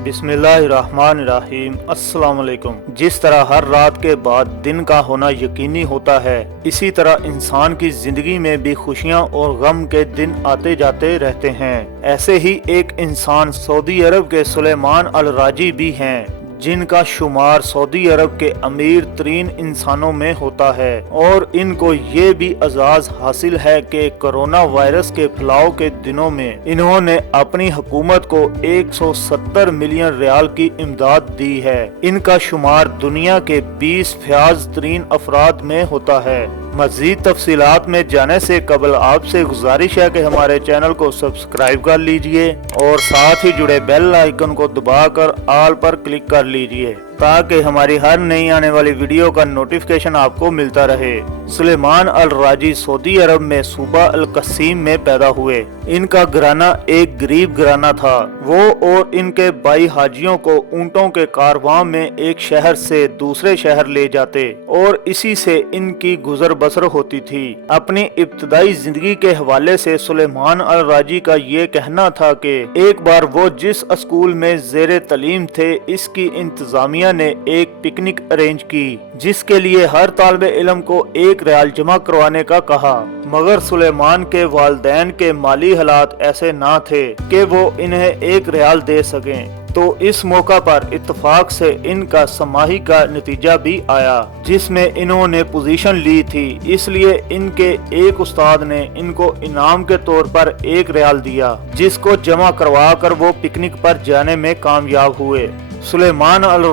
बिस्मिल्लाहिर्रहमानिर्रहीम। अस्सलाम वालेकुम। जिस तरह हर रात के बाद दिन का होना यकीनी होता है, इसी तरह इंसान की जिंदगी में भी खुशियां और गम के दिन आते जाते रहते हैं। ऐसे ही एक इंसान सऊदी अरब के सुलेमान अल राजी भी हैं, जिनका शुमार सऊदी अरब के अमीर तरीन इंसानों में होता है, और इनको ये भी एजाज हासिल है कि कोरोना वायरस के फैलाव के दिनों में इन्होंने अपनी हुकूमत को 170 मिलियन रियाल की इमदाद दी है। इनका शुमार दुनिया के 20 फयाज तरीन अफराद में होता है। मज़ीद तफसीलात में जाने से कबल आपसे गुजारिश है कि हमारे चैनल को सब्सक्राइब कर लीजिए और साथ ही जुड़े बेल आइकन को दबाकर ऑल पर क्लिक कर लीजिए, ताकि हमारी हर नई आने वाली वीडियो का नोटिफिकेशन आपको मिलता रहे। सुलेमान अल राजी सऊदी अरब में सूबा अल कसीम में पैदा हुए। इनका घराना एक गरीब घराना था। वो और इनके भाई हाजियों को ऊँटों के कारवां में एक शहर से दूसरे शहर ले जाते और इसी से इनकी गुजर बसर होती थी। अपनी इब्तदाई जिंदगी के हवाले से सुलेमान अल राजी का ये कहना था कि एक बार वो जिस स्कूल में जेर तलीम थे, इसकी इंतजामिया ने एक पिकनिक अरेंज की, जिसके लिए हर तालिब इल्म को 1 रियाल जमा करवाने का कहा, मगर सुलेमान के वालिदैन के माली हालात ऐसे ना थे कि वो इन्हें 1 रियाल दे सकें। तो इस मौका पर इत्तफाक से इनका समाही का नतीजा भी आया, जिसमें इन्होंने पोजीशन ली थी। इसलिए इनके एक उस्ताद ने इनको इनाम के तौर पर 1 रियाल दिया, जिसको जमा करवा कर वो पिकनिक पर जाने में कामयाब हुए। सुलेमान अल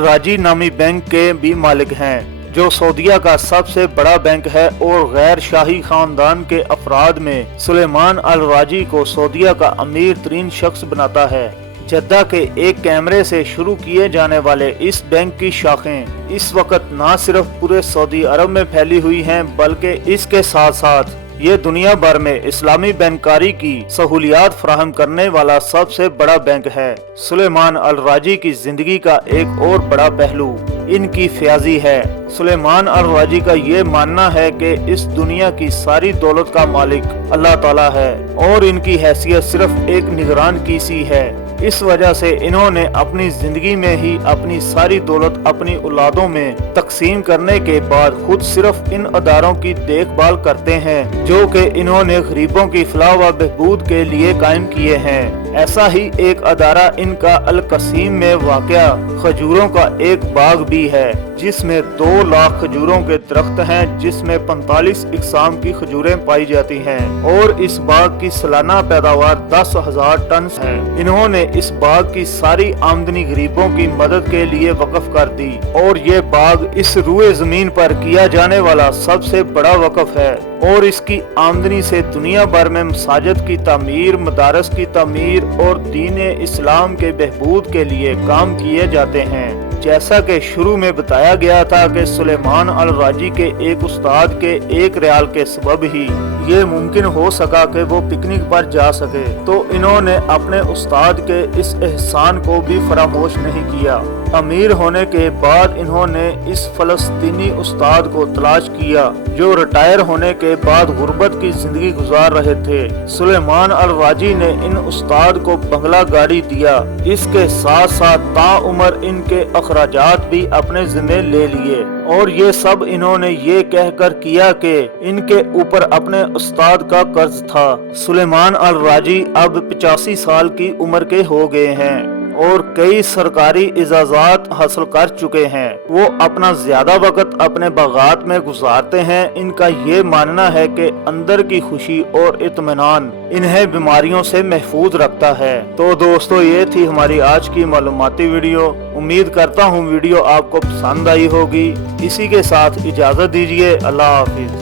राजी नामी बैंक के भी मालिक हैं, जो सऊदीया का सबसे बड़ा बैंक है, और गैर शाही खानदान के अफराद में सुलेमान अल राजी को सऊदीया का अमीर तरीन शख्स बनाता है। जद्दा के एक कैमरे से शुरू किए जाने वाले इस बैंक की शाखें इस वक्त न सिर्फ पूरे सऊदी अरब में फैली हुई हैं, बल्कि इसके साथ साथ ये दुनिया भर में इस्लामी बैंककारी की सहूलियात फराहम करने वाला सबसे बड़ा बैंक है। सुलेमान अल राजी की जिंदगी का एक और बड़ा पहलू इनकी फयाजी है। सुलेमान अल राजी का ये मानना है कि इस दुनिया की सारी दौलत का मालिक अल्लाह ताला है, और इनकी हैसियत सिर्फ एक निगरान की सी है। इस वजह से इन्होंने अपनी जिंदगी में ही अपनी सारी दौलत अपनी औलादों में तकसीम करने के बाद खुद सिर्फ इन अदारों की देखभाल करते हैं, जो कि इन्होंने गरीबों की फलाह व बहबूद के लिए कायम किए हैं। ऐसा ही एक अदारा इनका अल कसीम में वाक़या खजूरों का एक बाग भी है, जिसमें 2 लाख खजूरों के दरख्त हैं, जिसमें 45 इकसाम की खजूरें पाई जाती हैं, और इस बाग की सालाना पैदावार 10,000 टन है। इन्होंने इस बाग की सारी आमदनी गरीबों की मदद के लिए वक्फ कर दी, और ये बाग इस रुए जमीन पर किया जाने वाला सबसे बड़ा वक्फ है, और इसकी आमदनी से दुनिया भर में मसाजिद की तामीर, मदारस की तामीर और दीन इस्लाम के बहबूद के लिए काम किए जाते हैं। जैसा कि शुरू में बताया गया था कि सुलेमान अल राजी के एक उस्ताद के 1 रियाल के सबब ही ये मुमकिन हो सका कि वो पिकनिक पर जा सके, तो इन्होंने अपने उस्ताद के इस एहसान को भी फरामोश नहीं किया। अमीर होने के बाद इन्होंने इस फलस्तीनी उस्ताद को तलाश किया, जो रिटायर होने के बाद गुर्बत की जिंदगी गुजार रहे थे। सुलेमान अल राजी ने इन उस्ताद को बंगला गाड़ी दिया। इसके साथ साथ ताउम्र इनके अखराजात भी अपने जिम्मे ले लिए, और ये सब इन्होंने ये कहकर किया कि इनके ऊपर अपने उस्ताद का कर्ज था। सुलेमान अल राजी अब 85 साल की उम्र के हो गए हैं और कई सरकारी इजाज़ात हासिल कर चुके हैं। वो अपना ज्यादा वक्त अपने बागात में गुजारते हैं। इनका ये मानना है कि अंदर की खुशी और इत्मीनान इन्हें बीमारियों से महफूज रखता है। तो दोस्तों, ये थी हमारी आज की मालूमाती वीडियो। उम्मीद करता हूँ वीडियो आपको पसंद आई होगी। इसी के साथ इजाजत दीजिए। अल्लाह हाफिज।